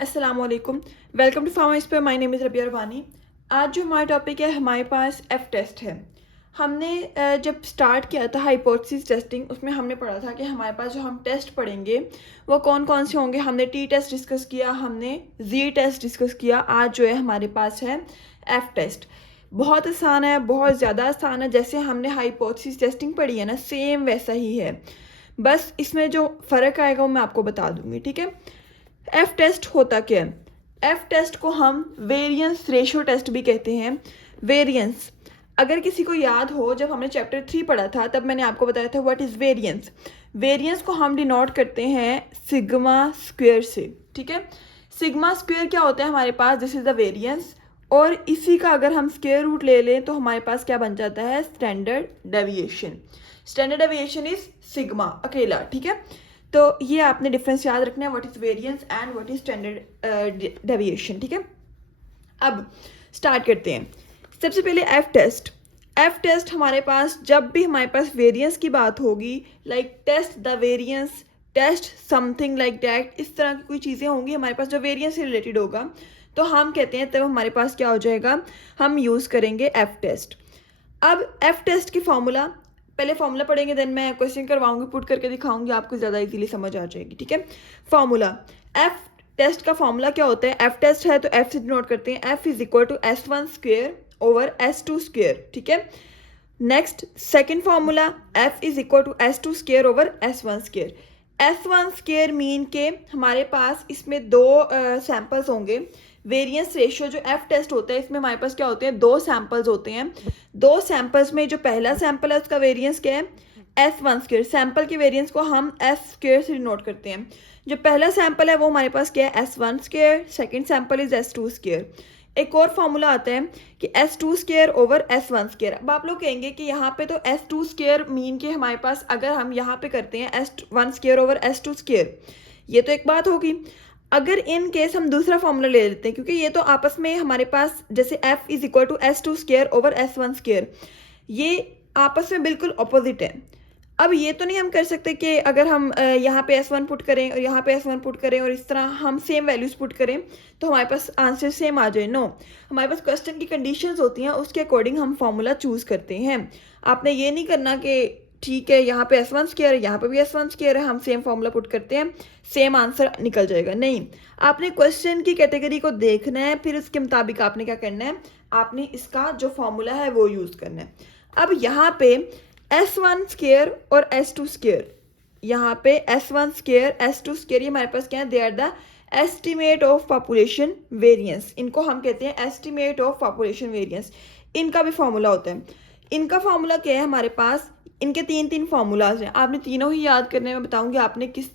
अस्सलामुअलैकुम। Welcome to pharma पे। My name is Rabia रबानी। आज जो हमारा टॉपिक है, हमारे पास एफ टेस्ट है। हमने जब स्टार्ट किया था हाइपोथेसिस टेस्टिंग, उसमें हमने पढ़ा था कि हमारे पास जो हम टेस्ट पढ़ेंगे वो कौन कौन से होंगे। हमने टी टेस्ट डिस्कस किया, हमने जी टेस्ट डिस्कस किया। आज जो है हमारे पास है एफ टेस्ट। बहुत आसान है, बहुत ज़्यादा आसान है। जैसे हमने हाइपोथेसिस टेस्टिंग पढ़ी है ना, सेम वैसा ही है। बस इसमें जो फ़र्क आएगा वो मैं आपको बता दूँगी, ठीक है। एफ टेस्ट होता क्या है? एफ टेस्ट को हम वेरिएंस रेशियो टेस्ट भी कहते हैं। वेरिएंस, अगर किसी को याद हो, जब हमने चैप्टर 3 पढ़ा था तब मैंने आपको बताया था व्हाट इज़ वेरिएंस। वेरिएंस को हम डिनोट करते हैं सिग्मा स्क्वायर से, ठीक है। सिग्मा स्क्वायर क्या होता है हमारे पास? This is the variance. और इसी का अगर हम स्क्वायर रूट ले लें तो हमारे पास क्या बन जाता है? Standard deviation. Standard deviation is sigma अकेला, ठीक है। तो ये आपने डिफरेंस याद रखना है, what is variance and what is standard deviation, ठीक है। अब स्टार्ट करते हैं। सबसे पहले एफ टेस्ट। एफ टेस्ट हमारे पास जब भी हमारे पास वेरिएंस की बात होगी, like test the variance, test something like that, इस तरह की कोई चीज़ें होंगी हमारे पास जो वेरिएंस से रिलेटेड होगा, तो हम कहते हैं तब हमारे पास क्या हो जाएगा? हम यूज़ करेंगे एफ टेस्ट। अब एफ टेस्ट की फॉर्मूला, पहले फॉर्मूला पढ़ेंगे, देन मैं क्वेश्चन करवाऊंगी, पुट करके दिखाऊंगी, आपको ज़्यादा इजीली समझ आ जाएगी, ठीक है। फॉर्मूला, एफ टेस्ट का फॉर्मूला क्या होता है? एफ टेस्ट है तो एफ से डिनोट करते हैं, F is equal to S1 square over S2 square, ठीक है। Next second formula, F is equal to S2 square over S1 square. S1 square mean के हमारे पास इसमें दो सैंपल्स होंगे। वेरिएंस रेशियो जो एफ टेस्ट होता है, इसमें हमारे पास क्या होते हैं? दो सैंपल्स होते हैं। दो सैंपल्स में जो पहला सैंपल है उसका वेरिएंस क्या है? S1 square. सैंपल के वेरिएंस को हम S स्क्वेयर से डिनोट करते हैं। जो पहला सैंपल है वो हमारे पास क्या है? S1 square. Second sample is S2 square. एक और फॉर्मूला आता है कि S2 square over S1 square. अब आप लोग कहेंगे कि यहाँ पे तो S2 स्क्वेयर मीन के हमारे पास अगर हम यहाँ पे करते हैं S1 square over S2 square, ये तो एक बात होगी। अगर इन केस हम दूसरा फॉर्मूला ले लेते हैं, क्योंकि ये तो आपस में हमारे पास जैसे F is equal to S2 square over S1 square, ये आपस में बिल्कुल अपोजिट है। अब ये तो नहीं हम कर सकते कि अगर हम यहाँ पे S1 पुट करें और यहाँ पे S1 पुट करें और इस तरह हम सेम वैल्यूज पुट करें तो हमारे पास आंसर सेम आ जाए। नो, हमारे पास क्वेश्चन की कंडीशंस होती हैं, उसके अकॉर्डिंग हम फॉर्मूला चूज़ करते हैं। आपने ये नहीं करना कि ठीक है यहाँ पे S1 स्क्वायर है, यहाँ पे भी S1 स्क्वायर है, हम सेम फॉर्मूला पुट करते हैं, सेम आंसर निकल जाएगा। नहीं, आपने क्वेश्चन की कैटेगरी को देखना है, फिर उसके मुताबिक आपने क्या करना है? आपने इसका जो फॉर्मूला है वो यूज़ करना है। अब यहाँ पे S1 स्क्वायर और S2 स्क्वायर, यहाँ पे S1 स्क्वायर S2 स्क्वायर, ये हमारे पास क्या है? They are the estimate of population variance. इनको हम कहते हैं एस्टिमेट ऑफ पॉपुलेशन वेरिएंस। इनका भी फॉर्मूला होता है। इनका फॉर्मूला क्या है हमारे पास? इनके तीन तीन फार्मूलाज हैं, आपने तीनों ही याद करने में बताऊंगी आपने किस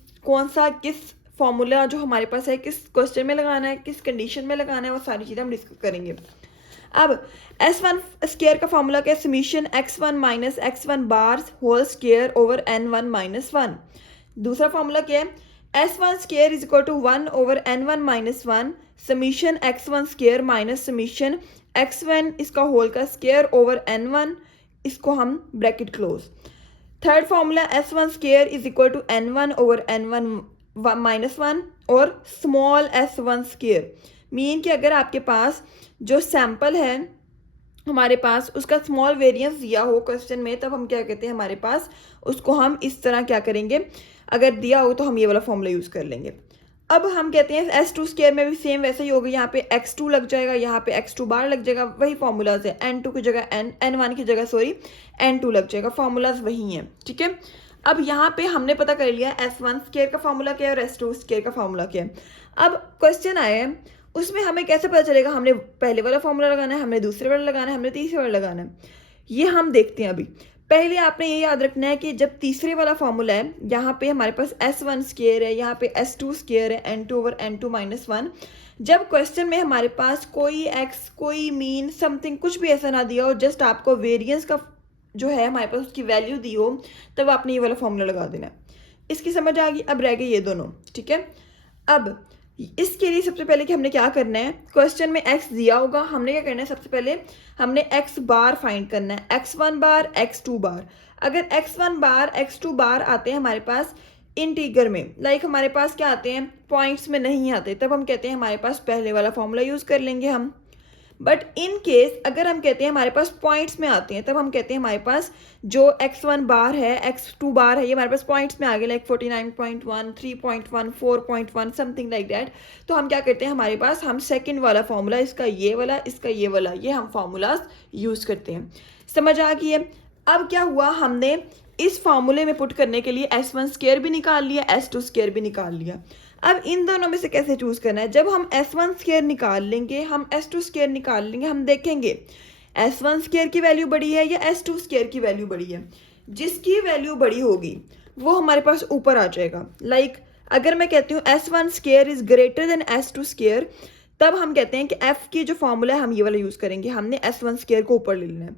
फॉर्मूला जो हमारे पास है किस क्वेश्चन में लगाना है, किस कंडीशन में लगाना है, वो सारी चीज़ें हम डिस्कस करेंगे। अब S1 स्क्वायर का फॉर्मूला क्या है? Summation x1 minus x1 bars whole square over n1 minus 1। दूसरा फॉर्मूला क्या है? S1 square is equal to 1 over n1 minus 1 summation x1 square minus summation x1 इसका होल का स्क्वायर ओवर n1, इसको हम bracket close. Third formula S1 square is equal to n1 over n1 minus 1 और small s1 square mean कि अगर आपके पास जो sample है हमारे पास उसका स्मॉल वेरिएंस दिया हो क्वेश्चन में, तब हम क्या कहते हैं हमारे पास उसको हम इस तरह क्या करेंगे? अगर दिया हो तो हम ये वाला फॉर्मूला यूज़ कर लेंगे। अब हम कहते हैं S2 स्क्वायर में भी सेम वैसे ही होगा, यहाँ पे x2 लग जाएगा, यहाँ पे x2 बार लग जाएगा, वही फॉर्मूलाज है। n2 की जगह n1 की जगह n2 लग जाएगा, फॉर्मूलाज वही हैं, ठीक है। अब यहाँ पे हमने पता कर लिया S1 स्क्वायर का फॉर्मूला क्या है और S2 स्क्वायर का फॉर्मूला क्या है। अब क्वेश्चन आया है उसमें हमें कैसे पता चलेगा हमने पहले वाला फॉर्मूला लगाना है, हमने दूसरे वाला लगाना है, हमने तीसरे वाला लगाना है, ये हम देखते हैं। अभी पहले आपने ये याद रखना है कि जब तीसरे वाला फॉर्मूला है, यहाँ पे हमारे पास S1 स्क्वायर है, यहाँ पे S2 स्क्वायर है, n2 ओवर n2 माइनस 1। जब क्वेश्चन में हमारे पास कोई x, कोई मीन, समथिंग कुछ भी ऐसा ना दिया हो, जस्ट आपको वेरिएंस का जो है हमारे पास उसकी वैल्यू दी हो, तब आपने ये वाला फॉर्मूला लगा देना है। इसकी समझ आ गई? अब रह गए ये दोनों, ठीक है। अब इसके लिए सबसे पहले कि हमने क्या करना है, क्वेश्चन में x दिया होगा, हमने क्या करना है? सबसे पहले हमने x बार फाइंड करना है, x1 बार x2 बार। अगर x1 बार x2 बार आते हैं हमारे पास इंटीगर में, लाइक हमारे पास क्या आते हैं? पॉइंट्स में नहीं आते तब हम कहते हैं हमारे पास पहले वाला फॉर्मूला यूज़ कर लेंगे हम। बट इन केस अगर हम कहते हैं हमारे पास पॉइंट्स में आते हैं तब हम कहते हैं हमारे पास जो x1 बार है x2 बार है ये हमारे पास पॉइंट्स में आ गया, लाइक 49.1 3.1 4.1 समथिंग लाइक दैट। तो हम क्या करते हैं हमारे पास हम सेकंड वाला फॉर्मूला, इसका ये वाला इसका ये वाला, ये हम फार्मूलाज यूज़ करते हैं। समझ आ गई है। अब क्या हुआ, हमने इस फार्मूले में पुट करने के लिए S1 स्क्वायर भी निकाल लिया, S2 स्क्वायर भी निकाल लिया। अब इन दोनों में से कैसे चूज़ करना है, जब हम S1 स्क्वायर निकाल लेंगे हम S2 स्क्वायर निकाल लेंगे, हम देखेंगे S1 स्क्वायर की वैल्यू बड़ी है या S2 स्क्वायर की वैल्यू बड़ी है। जिसकी वैल्यू बड़ी होगी वो हमारे पास ऊपर आ जाएगा। लाइक अगर मैं कहती हूँ S1 square is greater than S2 square, तब हम कहते हैं कि F की जो फॉर्मूला है हम ये वाला यूज़ करेंगे, हमने S1 स्क्वायर को ऊपर ले लेना है।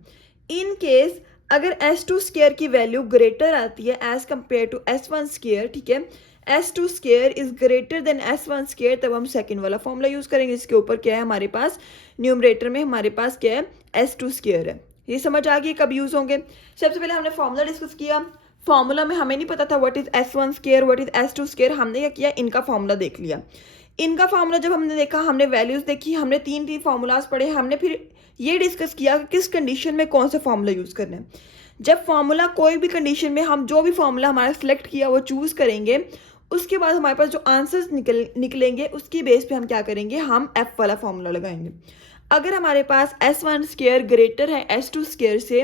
इन केस अगर S2 स्क्वायर की वैल्यू ग्रेटर आती है as compare to S1 square, ठीक है, S2 square is greater than S1 square, तब हम सेकंड वाला फॉर्मूला यूज़ करेंगे। इसके ऊपर क्या है हमारे पास, न्यूमरेटर में हमारे पास क्या है, S2 स्क्वायर है। ये समझ आ गई कब यूज़ होंगे। सबसे पहले हमने फॉर्मूला डिस्कस किया। फॉर्मूला में हमें नहीं पता था what is S1 square what is S2 square. हमने क्या किया, इनका फॉर्मूला देख लिया। इनका फॉर्मूला जब हमने देखा, हमने वैल्यूज़ देखी, हमने तीन फॉर्मूलाज पढ़े, हमने फिर ये डिस्कस किया कि किस कंडीशन में कौन सा फॉर्मूला यूज़ करना है। जब फॉर्मूला कोई भी कंडीशन में हम जो भी फॉर्मूला हमारा सिलेक्ट किया वो चूज़ करेंगे, उसके बाद हमारे पास जो आंसर्स निकलेंगे उसकी बेस पे हम क्या करेंगे, हम F वाला फॉर्मूला लगाएंगे। अगर हमारे पास S1 स्क्वायर ग्रेटर है S2 स्क्वायर से,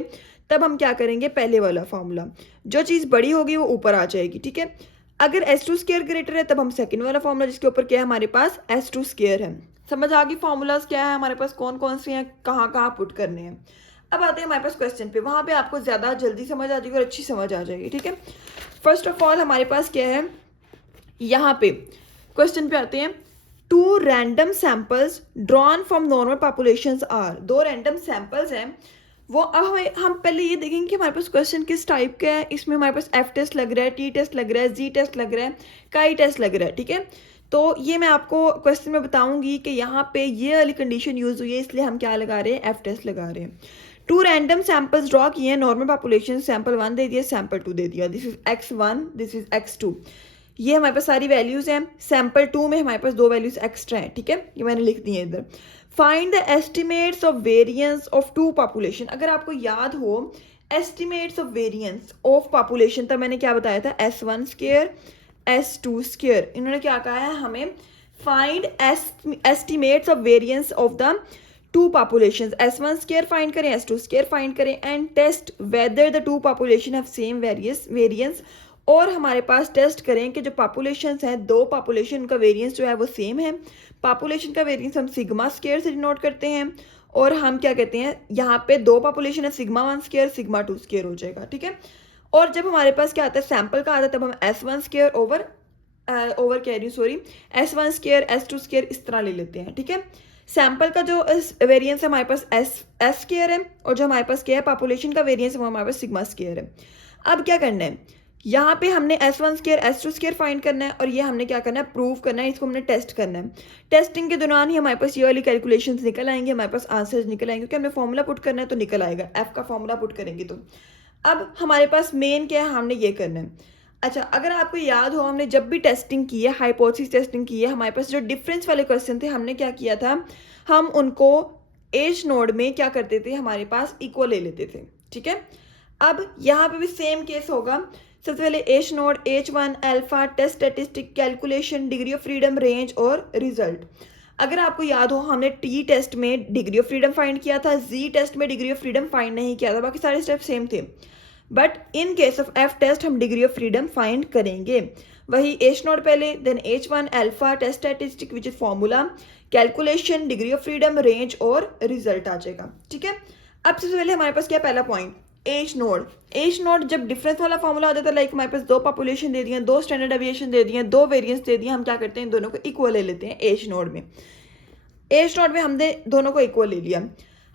तब हम क्या करेंगे, पहले वाला फॉर्मूला, जो चीज़ बड़ी होगी वो ऊपर आ जाएगी, ठीक है। अगर S2 स्क्वायर ग्रेटर है तब हम सेकंड वाला फॉर्मूला, जिसके ऊपर क्या है हमारे पास S2 स्क्वायर है। समझ आ गई फॉर्मूलाज क्या है हमारे पास, कौन कौन से हैं, कहाँ कहाँ पुट करने हैं। अब आते हैं हमारे पास क्वेश्चन पे, वहाँ पे आपको ज़्यादा जल्दी समझ आ जाएगी और अच्छी समझ आ जाएगी, ठीक है। फर्स्ट ऑफ ऑल हमारे पास क्या है, यहाँ पे क्वेश्चन पे आते हैं। 2 random samples drawn from normal populations are, 2 random samples हैं वो। अब हम पहले ये देखेंगे कि हमारे पास क्वेश्चन किस टाइप का है। इसमें हमारे पास F टेस्ट लग रहा है, T टेस्ट लग रहा है, Z टेस्ट लग रहा है, काई टेस्ट लग रहा है, ठीक है। तो ये मैं आपको क्वेश्चन में बताऊंगी कि यहाँ पे ये वाली कंडीशन यूज़ हुई है, इसलिए हम क्या लगा रहे हैं, F टेस्ट लगा रहे हैं। 2 रैंडम सैंपल्स ड्रॉ किए हैं, नॉर्मल पॉपुलेशन, सैंपल 1 दे दिया, सैंपल 2 दे दिया। This is X1, this is X2। ये हमारे पास सारी वैल्यूज़ हैं। सैंपल 2 में हमारे पास 2 वैल्यूज़ एक्स्ट्रा हैं, ठीक है, ये मैंने लिख दी है इधर। Find the estimates of variance of 2 population. अगर आपको याद हो estimates of variance of population, तब मैंने क्या बताया था, S1 स्क्वायर S2 स्क्वायर। इन्होंने क्या कहा है हमें, find estimates of variance of the 2 populations. S1 square find करें, S2 स्क्वायर फाइंड करें, and test whether the 2 population have same variance. और हमारे पास टेस्ट करें कि जो पॉपुलेशंस हैं, 2 पॉपुलेशन का वेरिएंस जो है वो सेम है। पॉपुलेशन का वेरिएंस हम सिग्मा स्क्वायर से डिनोट करते हैं, और हम क्या कहते हैं, यहाँ पे 2 पॉपुलेशन है, सिग्मा 1 स्क्वायर सिग्मा 2 स्क्वायर हो जाएगा, ठीक है। और जब हमारे पास क्या आता है, सैंपल का आता है, तब हम S1 square over S1 square S2 square इस तरह ले लेते हैं, ठीक है। सैंपल का जो वेरिएंस है हमारे पास S स्क्वायर है, और जो हमारे पास क्या है पॉपुलेशन का वेरिएंस है वो हमारे पास सिग्मा स्क्वायर है। अब क्या करना है, यहाँ पे हमने S1 square S2 square find करना है, और ये हमने क्या करना है, प्रूव करना है, इसको हमने टेस्ट करना है। टेस्टिंग के दौरान ही हमारे पास ये वाली कैलकुलेशंस निकल आएंगे, हमारे पास आंसर्स निकल आएंगे, क्योंकि हमने फॉर्मूला पुट करना है तो निकल आएगा, F का फॉर्मूला पुट करेंगे तो। अब हमारे पास मेन क्या है, हमने ये करना है। अच्छा, अगर आपको याद हो, हमने जब भी टेस्टिंग की है, हाइपोथेसिस टेस्टिंग की है, हमारे पास जो डिफरेंस वाले क्वेश्चन थे, हमने क्या किया था, हम उनको एज नोड में क्या करते थे, हमारे पास इक्वल ले लेते थे, ठीक है। अब यहाँ पे भी सेम केस होगा। सबसे पहले H naught, H1 alpha, test statistic, calculation, degree of freedom, range और रिजल्ट। अगर आपको याद हो, हमने T टेस्ट में डिग्री ऑफ फ्रीडम फाइंड किया था, Z टेस्ट में डिग्री ऑफ फ्रीडम फाइंड नहीं किया था, बाकी सारे स्टेप सेम थे। But in case of F test हम डिग्री ऑफ फ्रीडम फाइंड करेंगे। वही H नोड पहले, then H1 alpha, test statistic which is formula, calculation, degree of freedom, range और रिजल्ट आ जाएगा, ठीक है। अब सबसे पहले हमारे पास क्या पहला point, H naught. H naught जब डिफरेंस वाला फॉर्मूला आ जाता है, लाइक हमारे पास 2 पॉपुलेशन दे दिए, 2 स्टैंडर्ड डेविएशन दे दिए, 2 वेरिएंस दे दिए, हम क्या करते हैं, इन दोनों को इक्वल ले लेते हैं एज नोड में। एज नोड में हमने दोनों को इक्वल ले लिया।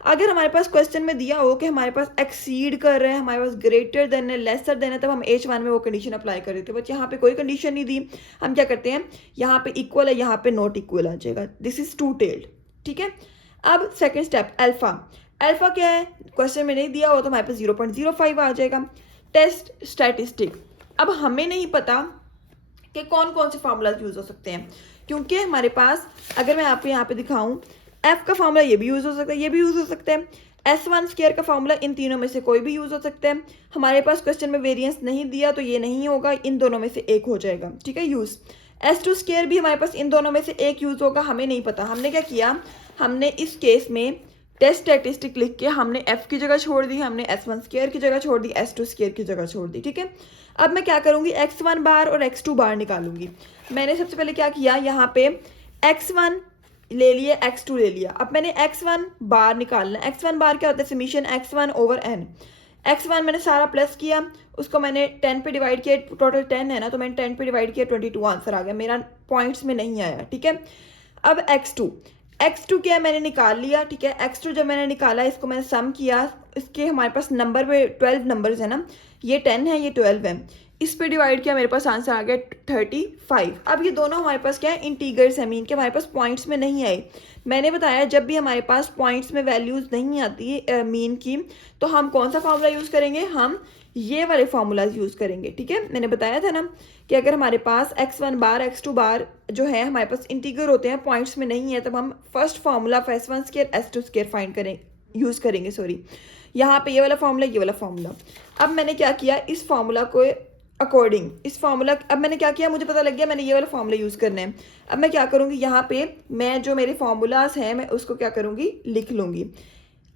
अगर हमारे पास क्वेश्चन में दिया हो कि हमारे पास एक्सीड कर रहे हैं, हमारे पास ग्रेटर देन है, लेसर देन है, तब हम H1 में वो कंडीशन अप्लाई कर देते हैं। बट यहाँ पे कोई कंडीशन नहीं दी, हम क्या करते हैं, यहाँ पे इक्वल है, यहाँ पे नॉट इक्वल आ जाएगा। दिस इज 2 टेल्ड, ठीक है। अब सेकेंड स्टेप, अल्फा। अल्फा क्या है, क्वेश्चन में नहीं दिया हो तो हमारे पास 0.05 आ जाएगा। टेस्ट स्टैटिस्टिक, अब हमें नहीं पता कि कौन कौन से फार्मूलाज यूज़ हो सकते हैं, क्योंकि हमारे पास अगर मैं आपको यहाँ पे दिखाऊं, एफ का फार्मूला ये भी यूज़ हो सकता है, ये भी यूज़ हो सकता है, S1 स्क्वायर का फार्मूला इन तीनों में से कोई भी यूज़ हो सकता है। हमारे पास क्वेश्चन में वेरिएंस नहीं दिया तो ये नहीं होगा, इन दोनों में से एक हो जाएगा, ठीक है, यूज़। S2 स्क्वायर भी हमारे पास इन दोनों में से एक यूज़ होगा, हमें नहीं पता। हमने क्या किया, हमने इस केस में टेस्ट स्टैटिस्टिक लिख के हमने f की जगह छोड़ दी, हमने S1 स्क्वायर की जगह छोड़ दी, S2 स्क्वायर की जगह छोड़ दी, ठीक है। अब मैं क्या करूँगी, x1 बार और x2 बार निकालूंगी। मैंने सबसे पहले क्या किया, यहाँ पे x1 ले लिए, x2 ले लिया। अब मैंने x1 बार निकालना है। x1 बार क्या होता है, summation x1 over n। x1 मैंने सारा प्लस किया, उसको मैंने 10 पे डिवाइड किया, टोटल 10 है ना, तो मैंने 10 पे डिवाइड किया, 22 आंसर आ गया, मेरा पॉइंट्स में नहीं आया, ठीक है। अब x2 क्या मैंने निकाल लिया, ठीक है। x2 जब मैंने निकाला, इसको मैंने सम किया, इसके हमारे पास नंबर पे 12 नंबर्स है ना, ये 10 है, ये 12 है, इस पे डिवाइड किया, मेरे पास आंसर आ गया 35। अब ये दोनों हमारे पास क्या है, इंटीगर्स है, मीन के हमारे पास पॉइंट्स में नहीं आए। मैंने बताया जब भी हमारे पास पॉइंट्स में वैल्यूज़ नहीं आती मीन की, तो हम कौन सा फार्मूला यूज़ करेंगे, हम ये वाले फार्मूलाज यूज़ करेंगे, ठीक है। मैंने बताया था ना कि अगर हमारे पास x1 बार x2 बार जो है हमारे पास इंटीगर होते हैं, पॉइंट्स में नहीं है, तब हम first formula S1 square S2 square find करें, यूज़ करेंगे, सॉरी। यहाँ पे ये वाला फार्मूला, ये वाला फार्मूला। अब मैंने क्या किया, इस फार्मूला को अकॉर्डिंग इस फार्मूला, अब मैंने क्या किया, मुझे पता लग गया मैंने ये वाला फार्मूला यूज़ करना है। अब मैं क्या करूँगी, यहाँ पे मैं जो मेरे फार्मूलाज हैं मैं उसको क्या करूँगी, लिख लूँगी।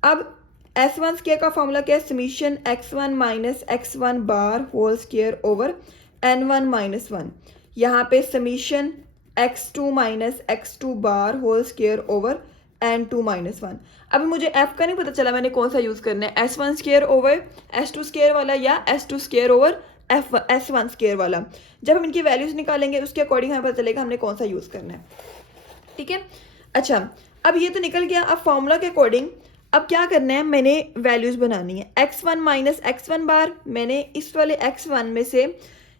अब S1 स्क्वायर का फार्मूला क्या है, summation x1 minus x1 bar whole square over n1 minus 1। यहाँ पे summation x2 minus x2 bar whole square over n2 minus 1। अभी मुझे f का नहीं पता चला मैंने कौन सा यूज़ करना है, S1 square over S2 square वाला या S2 square over S1 square वाला। जब हम इनकी वैल्यूज निकालेंगे उसके अकॉर्डिंग हमें पता चलेगा हमने कौन सा यूज़ करना है, ठीक है। अच्छा, अब ये तो निकल गया। अब फॉर्मूला के अकॉर्डिंग अब क्या करना है, मैंने वैल्यूज बनानी है। x1 माइनस x1 बार, मैंने इस वाले x1 में से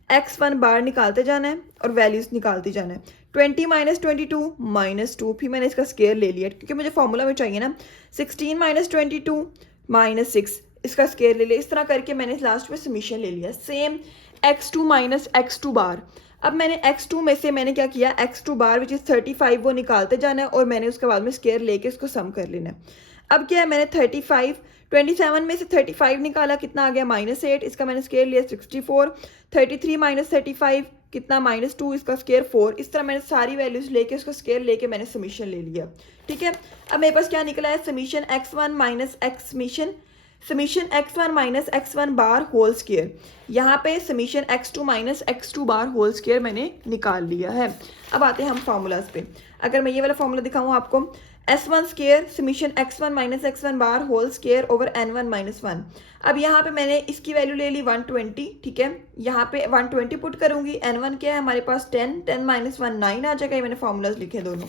x1 बार निकालते जाना है और वैल्यूज निकालते जाना है। 20 माइनस 22 माइनस 2, फिर मैंने इसका स्केयर ले लिया क्योंकि मुझे फॉर्मूला में चाहिए ना। 16 माइनस 22 माइनस 6, इसका स्केयर ले लिया। इस तरह करके मैंने लास्ट में समीशन ले लिया। सेम x2 माइनस x2 बार, अब मैंने x2 में से मैंने क्या किया, x2 बार विच इज़ 35 वो निकालते जाना है और मैंने उसके बाद में स्केयर लेके उसको सम कर लेना है। अब क्या है, मैंने 27 में से 35 निकाला, कितना आ गया, -8, इसका मैंने स्केयर लिया 64। 33 माइनस 35 कितना, -2, इसका स्केयर 4। इस तरह मैंने सारी वैल्यूज लेके उसका स्केयर लेके मैंने समीशन ले लिया, ठीक है। अब मेरे पास क्या निकला है, summation x1 minus x1 bar whole square. यहाँ पे summation x2 minus x2 bar whole square मैंने निकाल लिया है। अब आते हैं हम फार्मूलाज पे। अगर मैं ये वाला फार्मूला दिखाऊँ आपको, S1 square summation x1 minus x1 bar whole square over n1 minus 1। अब यहाँ पे मैंने इसकी वैल्यू ले ली 120, ठीक है। यहाँ पे 120 पुट करूँगी। n1 क्या है हमारे पास 10 माइनस 1 9 आ जाएगा, ये मैंने फार्मूलाज लिखे दोनों।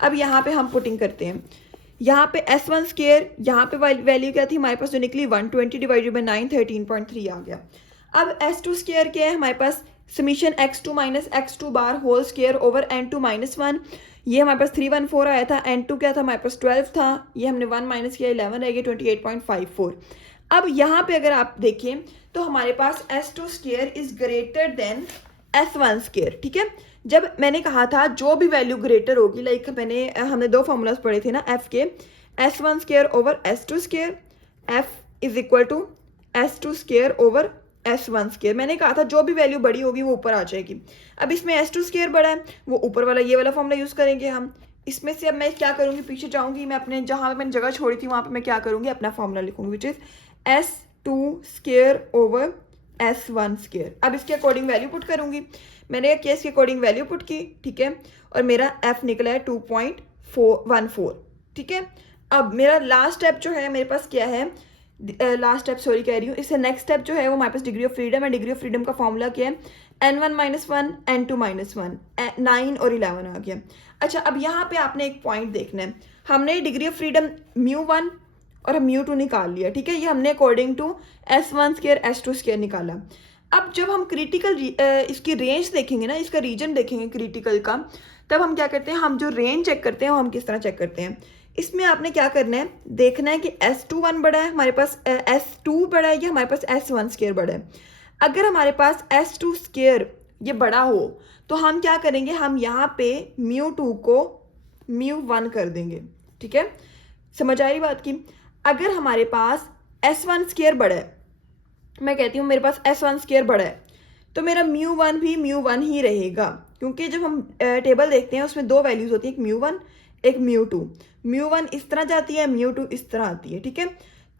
अब यहाँ पे हम पुटिंग करते हैं। यहाँ पे S1 स्क्वायर, यहाँ पे वैल्यू क्या थी हमारे पास जो निकली, 120 डिवाइडेड बाई 9, 13.3 आ गया। अब S2 स्क्वायर क्या है हमारे पास, summation x2 minus x2 bar whole square over n2 minus 1। ये हमारे पास 314 आया था, n2 क्या था हमारे पास 12 था, ये हमने 1 माइनस किया 11 रह गया 28.54। अब यहाँ पे अगर आप देखें तो हमारे पास S2 square is greater than S1 square, ठीक है। जब मैंने कहा था जो भी वैल्यू ग्रेटर होगी, लाइक हमने दो फार्मूलाज पढ़े थे ना f के, S1 square over S2 square, f is equal to S2 square over S1 square. मैंने कहा था जो भी वैल्यू बड़ी होगी वो ऊपर आ जाएगी। अब इसमें S2 स्क्वायर बड़ा है, वो ऊपर वाला ये वाला फॉर्मूला यूज़ करेंगे हम। इसमें से अब मैं क्या करूँगी, पीछे जाऊँगी, मैं अपने जहाँ पे मैंने जगह छोड़ी थी वहाँ पे मैं क्या करूँगी, अपना फॉर्मूला लिखूँगी which is S2 square over S1 square. अब इसके अकॉर्डिंग वैल्यू पुट करूँगी। मैंने केस के अकॉर्डिंग वैल्यू पुट की, ठीक है, और मेरा f निकला है 2.14, ठीक है। अब मेरा लास्ट स्टेप जो है मेरे पास क्या है, लास्ट स्टेप सॉरी कह रही हूँ, इससे नेक्स्ट स्टेप जो है वो हमारे पास डिग्री ऑफ फ्रीडम है। डिग्री ऑफ फ्रीडम का फॉर्मूला क्या है, n1 माइनस 1 n2 माइनस 1, 9 और 11 आ गया। अच्छा, अब यहाँ पे आपने एक पॉइंट देखना है, हमने डिग्री ऑफ फ्रीडम μ1 और μ2 निकाल लिया, ठीक है। ये हमने according to S1 square S2 square निकाला। अब जब हम क्रिटिकल इसकी रेंज देखेंगे ना, इसका रीजन देखेंगे क्रिटिकल का, तब हम क्या करते हैं, हम जो रेंज चेक करते हैं वो हम किस तरह चेक करते हैं। इसमें आपने क्या करना है, देखना है कि S21 बड़ा है हमारे पास, S2 बड़ा है या हमारे पास S1 स्क्वायर बड़ा है। अगर हमारे पास S2 स्क्वायर ये बड़ा हो, तो हम क्या करेंगे, हम यहाँ पे μ2 को μ1 कर देंगे। ठीक है, समझ आ रही बात की। अगर हमारे पास S1 स्क्वायर बड़ा है, मैं कहती हूँ मेरे पास S1 स्क्वायर बड़ा है, तो मेरा μ1 भी μ1 ही रहेगा, क्योंकि जब हम टेबल देखते हैं उसमें दो वैल्यूज होती है, एक μ1 एक μ2। μ1 इस तरह जाती है, μ2 इस तरह आती है। ठीक है,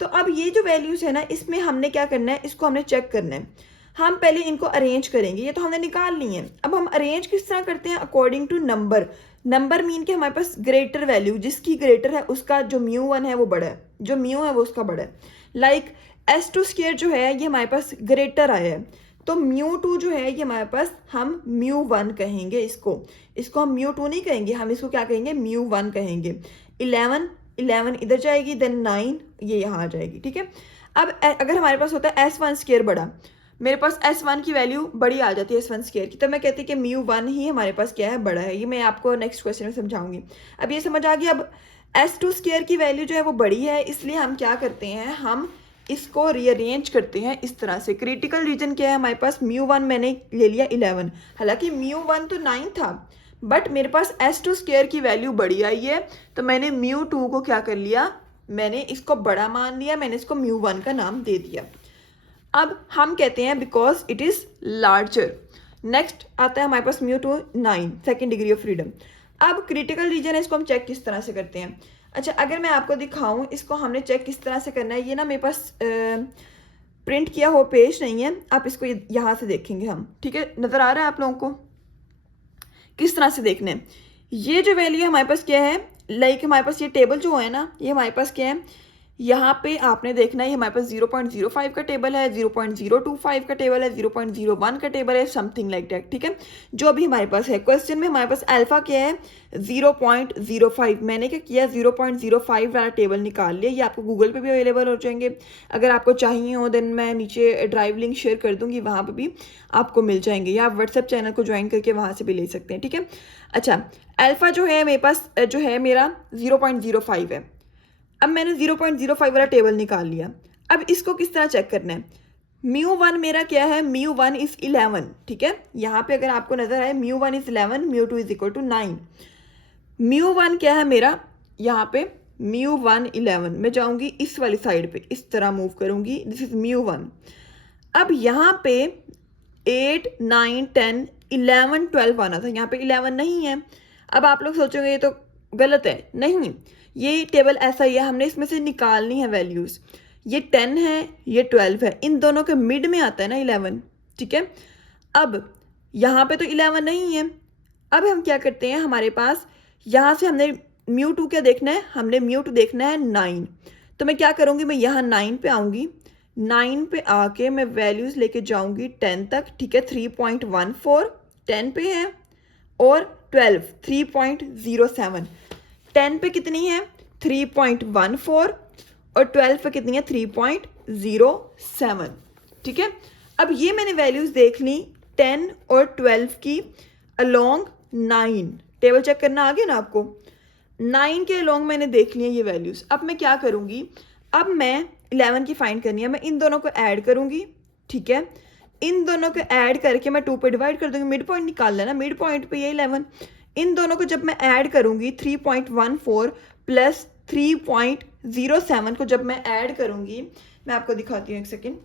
तो अब ये जो वैल्यूज है ना, इसमें हमने क्या करना है, इसको हमने चेक करना है। हम पहले इनको अरेंज करेंगे, ये तो हमने निकाल ली है। अब हम अरेंज किस तरह करते हैं, according to number. Number mean के हमारे पास ग्रेटर वैल्यू, जिसकी ग्रेटर है उसका जो μ1 है वो बड़ा है, जो μ है वो उसका बड़ा है। लाइक S2 स्क्वायर जो है ये हमारे पास ग्रेटर आया है, तो μ2 जो है ये हमारे पास हम μ1 कहेंगे। इसको हम μ2 नहीं कहेंगे, हम इसको क्या कहेंगे, μ1 कहेंगे। 11 इधर जाएगी, देन 9 ये यहाँ आ जाएगी। ठीक है, अब अगर हमारे पास होता है S1 स्क्वायर बड़ा, मेरे पास S1 की वैल्यू बड़ी आ जाती है S1 स्क्वायर की, तो मैं कहती कि μ1 ही हमारे पास क्या है, बड़ा है। ये मैं आपको नेक्स्ट क्वेश्चन में समझाऊंगी। अब ये समझ आ गया। अब S2 स्क्वायर की वैल्यू जो है वो बड़ी है, इसलिए हम क्या करते हैं, हम इसको रीअरेंज करते हैं इस तरह से। क्रिटिकल रीजन क्या है हमारे पास, μ1 मैंने ले लिया 11, हालांकि μ1 तो 9 था, बट मेरे पास S2 स्क्वायर की वैल्यू बड़ी आई है, तो मैंने μ2 को क्या कर लिया, मैंने इसको बड़ा मान लिया, मैंने इसको μ1 का नाम दे दिया। अब हम कहते हैं because it is larger. Next आता है हमारे पास μ2 9, सेकेंड डिग्री ऑफ फ्रीडम। अब क्रिटिकल रीजन है, इसको हम चेक किस तरह से करते हैं। अच्छा, अगर मैं आपको दिखाऊं इसको हमने चेक किस तरह से करना है, ये ना मेरे पास प्रिंट किया हो पेज नहीं है, आप इसको यहाँ से देखेंगे हम। ठीक है, नज़र आ रहा है आप लोगों को किस तरह से देखना है। ये जो वैल्यू हमारे पास क्या है, लाइक हमारे पास ये टेबल जो है ना, ये हमारे पास क्या है, यहाँ पे आपने देखना है, ये हमारे पास 0.05 का टेबल है, 0.025 का टेबल है, 0.01 का टेबल है, समथिंग लाइक दैट। ठीक है, जो भी हमारे पास है। क्वेश्चन में हमारे पास अल्फा क्या है, 0.05। मैंने क्या किया, 0.05 वाला टेबल निकाल लिया। ये आपको गूगल पे भी अवेलेबल हो जाएंगे, अगर आपको चाहिए हो देन मैं नीचे ड्राइव लिंक शेयर कर दूंगी, वहाँ पर भी आपको मिल जाएंगे, या आप व्हाट्सएप चैनल को ज्वाइन करके वहाँ से भी ले सकते हैं। ठीक है, अच्छा, अल्फा जो है मेरे पास जो है मेरा 0.05 है। अब मैंने 0.05 वाला टेबल निकाल लिया। अब इसको किस तरह चेक करना है, μ1 मेरा क्या है, μ1 इज 11। ठीक है, यहाँ पे अगर आपको नजर आए μ1 इज 11, μ2 इज इक्वल टू 9। μ1 क्या है मेरा, यहाँ पे μ1 11, मैं जाऊंगी इस वाली साइड पे, इस तरह मूव करूंगी, दिस इज μ1। अब यहाँ पे 8 9 10 11 12 आना था, यहाँ पे 11 नहीं है। अब आप लोग सोचोगे ये तो गलत है, नहीं, ये टेबल ऐसा ही है, हमने इसमें से निकालनी है वैल्यूज़। ये 10 है, ये 12 है, इन दोनों के मिड में आता है ना 11। ठीक है, अब यहाँ पे तो 11 नहीं है। अब हम क्या करते हैं, हमारे पास यहाँ से हमने μ2 क्या देखना है, हमने μ2 देखना है 9। तो मैं क्या करूँगी, मैं यहाँ 9 पे आऊँगी, 9 पे आके मैं वैल्यूज़ लेके जाऊँगी 10 तक। ठीक है, 3.14 10 पे है, और 12 3.07। 10 पे कितनी है, 3.14, और 12 पे कितनी है, 3.07। ठीक है, अब ये मैंने वैल्यूज देख ली 10 और 12 की अलोंग 9। टेबल चेक करना आ गया ना आपको, 9 के अलोंग मैंने देख लिया ये वैल्यूज। अब मैं क्या करूँगी, अब मैं 11 की फाइंड करनी है, मैं इन दोनों को ऐड करूँगी। ठीक है, इन दोनों को ऐड करके मैं 2 पे डिवाइड कर दूँगी, मिड पॉइंट निकाल लेना, मिड पॉइंट पे ये 11। इन दोनों को जब मैं ऐड करूँगी, 3.14 प्लस 3.07 को जब मैं ऐड करूँगी, मैं आपको दिखाती हूँ एक सेकेंड।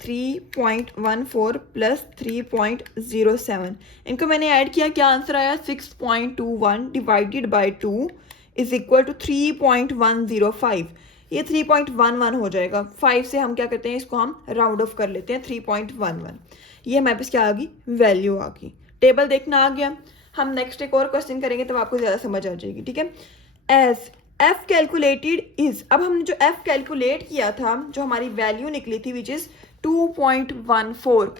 3.14 प्लस 3.07, इनको मैंने ऐड किया, क्या आंसर आया, 6.21 divided by 2 is equal to 3.105। ये 3.11 हो जाएगा। 5 से हम क्या करते हैं, इसको हम राउंड ऑफ कर लेते हैं, 3.11। ये हमारे पास क्या आ गई, वैल्यू आ गई। टेबल देखना आ गया। हम नेक्स्ट एक और क्वेश्चन करेंगे तब आपको ज़्यादा समझ आ जाएगी। ठीक है, एज एफ कैलकुलेटेड इज, अब हमने जो एफ कैलकुलेट किया था, जो हमारी वैल्यू निकली थी which is 2.14,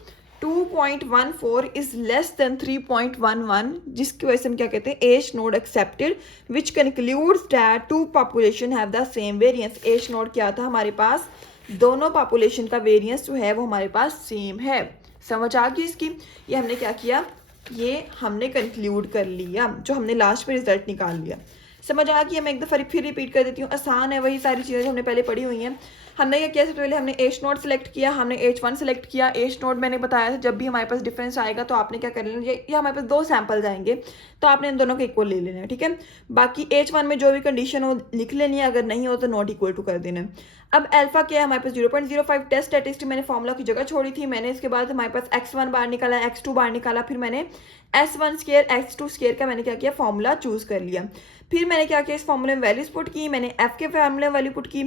2.14 is less than 3.11, जिसकी वजह से हम क्या कहते हैं, H naught accepted which concludes that two population have the same variance. H naught क्या था हमारे पास, दोनों पॉपुलेशन का वेरिएंस जो है वो हमारे पास सेम है। समझ आ गई इसकी, ये हमने क्या किया, ये हमने कंक्लूड कर लिया, जो हमने लास्ट में रिजल्ट निकाल लिया। समझ आ गया, मैं एक दफ़ा फिर रिपीट कर देती हूँ, आसान है, वही सारी चीज़ें जो हमने पहले पढ़ी हुई हैं। हमने क्या किया, सबसे पहले हमने एच नोट सेलेक्ट किया, हमने H1 सेलेक्ट किया। एच नोट मैंने बताया था जब भी हमारे पास डिफरेंस आएगा तो आपने क्या कर लेना, ये हमारे पास 2 सैंपल आएंगे तो आपने इन दोनों को इक्वल ले लेना है, ठीक है। बाकी H1 में जो भी कंडीशन हो लिख लेनी है, अगर नहीं हो तो नॉट इक्वल टू कर देना है। अब अल्फा क्या है हमारे पास 0.05 टेस्ट स्टैटिस्टिक मैंने फॉर्मूला की जगह छोड़ी थी। मैंने इसके बाद हमारे पास x1 बाहर निकाला, x2 बाहर निकाला, फिर मैंने s1 स्क्वायर x2 स्क्वायर का मैंने क्या किया, फॉर्मूला चूज कर लिया। फिर मैंने क्या किया, इस फॉर्मूले में वैल्यूज पुट की, मैंने f के फॉर्मूले में वैल्यू पुट की।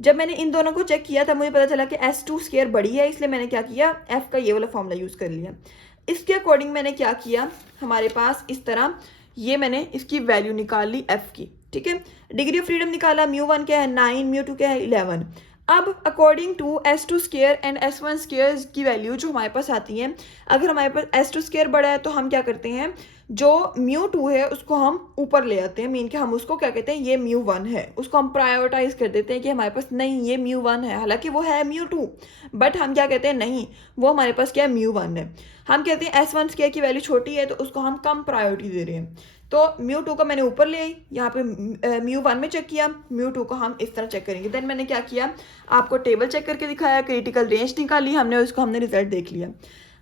जब मैंने इन दोनों को चेक किया तब मुझे पता चला कि s2 स्क्वायर बड़ी है, इसलिए मैंने क्या किया, f का ये वाला फॉर्मूला यूज कर लिया। इसके अकॉर्डिंग मैंने क्या किया, हमारे पास इस तरह ये मैंने इसकी वैल्यू निकाल ली f की, ठीक है। डिग्री ऑफ फ्रीडम निकाला, μ1 क्या है 9, μ2 क्या है 11। अब according to s2 square and s1 square की वैल्यू जो हमारे पास आती है, अगर हमारे पास s2 स्क्वायर बड़ा है तो हम क्या करते हैं, जो μ2 है उसको हम ऊपर ले आते हैं, मीन कि हम उसको क्या कहते हैं, ये μ1 है, उसको हम प्रायोरिटाइज कर देते हैं कि हमारे पास नहीं ये μ1 है, हालांकि वो है μ2, बट हम क्या कहते हैं, नहीं वो हमारे पास क्या है μ1 है। हम कहते हैं s1 स्क्वायर की वैल्यू छोटी है तो उसको हम कम प्रायोरिटी दे रहे हैं। तो μ2 को मैंने ऊपर ले आई, यहाँ पे μ1 में चेक किया, μ2 को हम इस तरह चेक करेंगे। देन मैंने क्या किया, आपको टेबल चेक करके दिखाया, क्रिटिकल रेंज निकाली हमने, उसको हमने रिजल्ट देख लिया।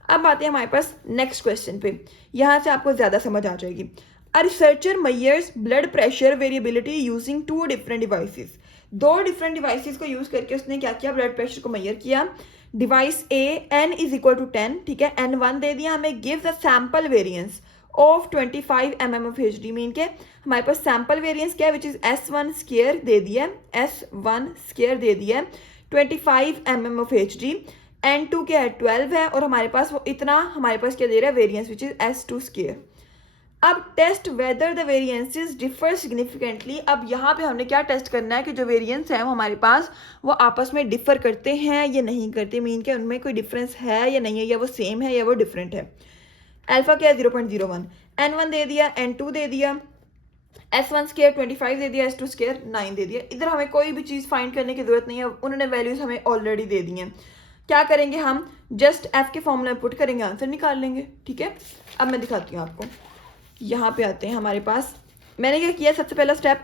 अब आते हैं हमारे पास नेक्स्ट क्वेश्चन पे, यहाँ से आपको ज़्यादा समझ आ जाएगी। A researcher measures blood pressure variability using 2 different devices. 2 different devices को यूज़ करके उसने क्या किया, ब्लड प्रेशर को मेजर किया। Device A n is equal to 10, ठीक है, n1 दे दिया हमें, give the sample variance of 25 mm of HD, mean के हमारे पास सैम्पल वेरियंस क्या है, विच इज s1 स्क्वायर दे दिया है, s1 स्क्वायर दे दिया है 25 mm ऑफ HD। n2 क्या है 12 है, और हमारे पास वो इतना हमारे पास क्या दे रहा है, variance which is s2 square. अब test whether the variances differ significantly. अब यहाँ पे हमने क्या टेस्ट करना है कि जो वेरियंस है वो हमारे पास वो आपस में डिफर करते हैं या नहीं करते, मीन के उनमें कोई डिफरेंस है या नहीं है, या वो सेम है या वो डिफरेंट है। अल्फा क्या है 0.01, n1 दे दिया, n2 दे दिया, s1 स्क्वायर 25 दे दिया, s2 स्क्वायर 9 दे दिया। इधर हमें कोई भी चीज़ फाइंड करने की जरूरत नहीं है, उन्होंने वैल्यूज हमें ऑलरेडी दे दी हैं। क्या करेंगे हम, जस्ट f के फॉर्मूला में पुट करेंगे, आंसर निकाल लेंगे, ठीक है। अब मैं दिखाती हूँ आपको, यहाँ पे आते हैं हमारे पास, मैंने क्या किया, सबसे पहला step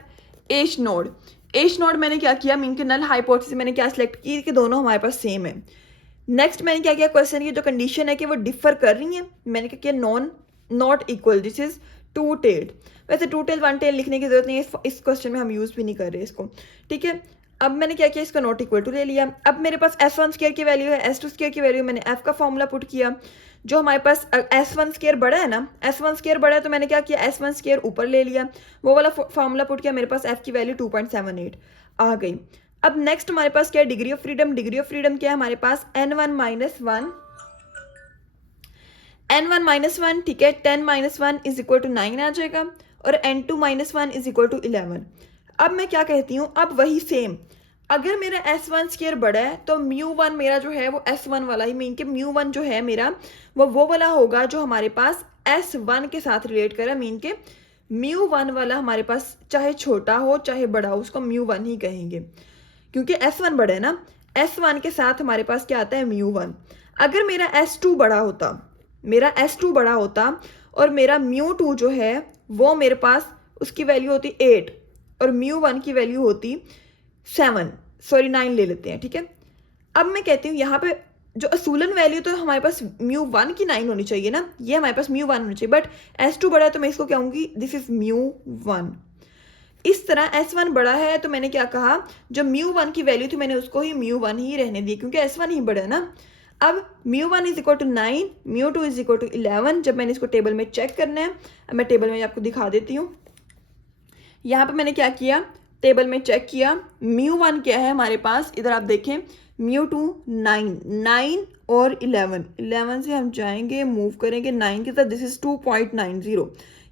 H node. H node मैंने क्या किया, मीन के नल हाइपोथेसिस मैंने क्या सिलेक्ट की कि दोनों हमारे पास सेम है। नेक्स्ट मैंने क्या किया, क्वेश्चन की जो कंडीशन है कि वो डिफर कर रही है, मैंने क्या किया, not equal, this is 2 tailed. वैसे 2 टेल 1 टेल लिखने की जरूरत नहीं है, इस क्वेश्चन में हम यूज भी नहीं कर रहे इसको, ठीक है। अब मैंने क्या किया, इसका नॉट इक्वल टू ले लिया। अब मेरे पास s1 स्क्वायर की वैल्यू है, s2 स्क्वायर की वैल्यू, मैंने f का फॉर्मूला पुट किया। जो हमारे पास s1 स्क्वायर बड़ा है ना, s1 स्क्वायर बड़ा है तो मैंने क्या किया, s1 स्क्वायर ऊपर ले लिया, वो वाला फॉर्मूला पुट किया, मेरे पास f की वैल्यू 2.78 आ गई। अब नेक्स्ट हमारे पास क्या है, degree of freedom. Degree of freedom क्या है हमारे पास, n1 माइनस 1, ठीक है, 10 माइनस 1 इज इक्वल टू 9 आ जाएगा, और n2 minus 1 is equal to 11। अब मैं क्या कहती हूँ, अब वही सेम, अगर मेरा s1 स्क्वायर बड़ा है तो μ1 मेरा जो है वो s1 वाला ही, मीन के μ1 जो है मेरा वो वाला होगा जो हमारे पास s1 के साथ रिलेट करा, मीन के μ1 वाला हमारे पास चाहे छोटा हो चाहे बड़ा हो उसको μ1 ही कहेंगे, क्योंकि s1 बड़ा है ना, s1 के साथ हमारे पास क्या आता है μ1। अगर मेरा s2 बड़ा होता और मेरा μ2 जो है वो मेरे पास उसकी वैल्यू होती 8 और μ1 की वैल्यू होती 9 ले लेते हैं, ठीक है। अब मैं कहती हूँ यहाँ पे जो असूलन वैल्यू तो हमारे पास μ1 की 9 होनी चाहिए ना, ये हमारे पास μ1 होनी चाहिए, बट s2 बड़ा है तो मैं इसको क्या कहूँगी, दिस इज μ1। इस तरह s1 बड़ा है तो मैंने क्या कहा, जो μ1 की वैल्यू थी मैंने उसको ही μ1 ही रहने दी, क्योंकि s1 ही बड़ा है ना। अब μ1 is equal to 9, μ2 is equal to 11। जब मैंने इसको टेबल में चेक करना है, अब मैं टेबल में आपको दिखा देती हूँ। यहाँ पे मैंने क्या किया, टेबल में चेक किया, μ1 क्या है हमारे पास, इधर आप देखें, μ2 9 और 11 से हम जाएंगे, मूव करेंगे 9 की तरफ, दिस इज 2.90।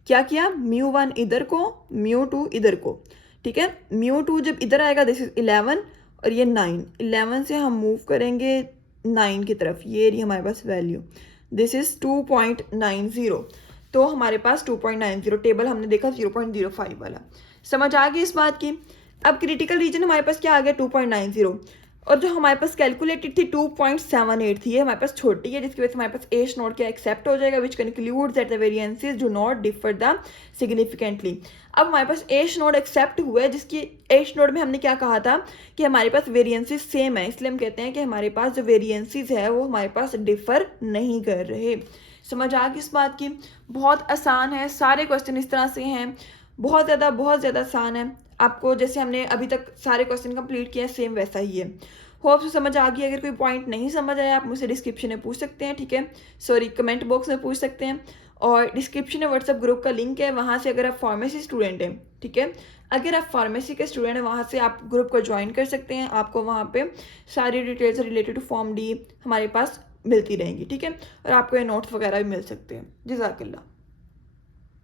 क्या किया, μ1 इधर को, μ2 इधर को, ठीक है। μ2 जब इधर आएगा, दिस इज 11 और ये 9, 11 से हम मूव करेंगे 9 की तरफ, ये रही हमारे पास वैल्यू, दिस इज 2.90। तो हमारे पास 2.90, टेबल हमने देखा 0.05 वाला, समझ आ गई इस बात की। अब क्रिटिकल रीजन हमारे पास क्या आ गया, 2.90। और जो हमारे पास कैलकुलेटेड थी 2.78 थी, ये हमारे पास छोटी है, जिसकी वजह से हमारे पास एच नोट क्या एक्सेप्ट हो जाएगा, which concludes that the variances do not differ the significantly. अब हमारे पास एच नोट एक्सेप्ट हुआ है, जिसकी एच नोट में हमने क्या कहा था कि हमारे पास वेरिएंसेस सेम है, इसलिए हम कहते हैं कि हमारे पास जो वेरिएंसेस है वो हमारे पास डिफर नहीं कर रहे। समझ आ गई इस बात की? बहुत आसान है, सारे क्वेश्चन इस तरह से हैं, बहुत ज़्यादा आसान है। आपको जैसे हमने अभी तक सारे क्वेश्चन कंप्लीट किए हैं सेम वैसा ही है। होप से समझ आ गई। अगर कोई पॉइंट नहीं समझ आया आप मुझसे डिस्क्रिप्शन में पूछ सकते हैं, ठीक है, सॉरी कमेंट बॉक्स में पूछ सकते हैं। और डिस्क्रिप्शन में व्हाट्सएप ग्रुप का लिंक है, वहाँ से अगर आप फार्मेसी स्टूडेंट हैं, ठीक है, अगर आप फार्मेसी के स्टूडेंट हैं वहाँ से आप ग्रुप को ज्वाइन कर सकते हैं। आपको वहाँ पे सारी details related to form D हमारे पास मिलती रहेंगी, ठीक है, और आपको ये नोट्स वगैरह भी मिल सकते हैं। जज़ाकल्लाह।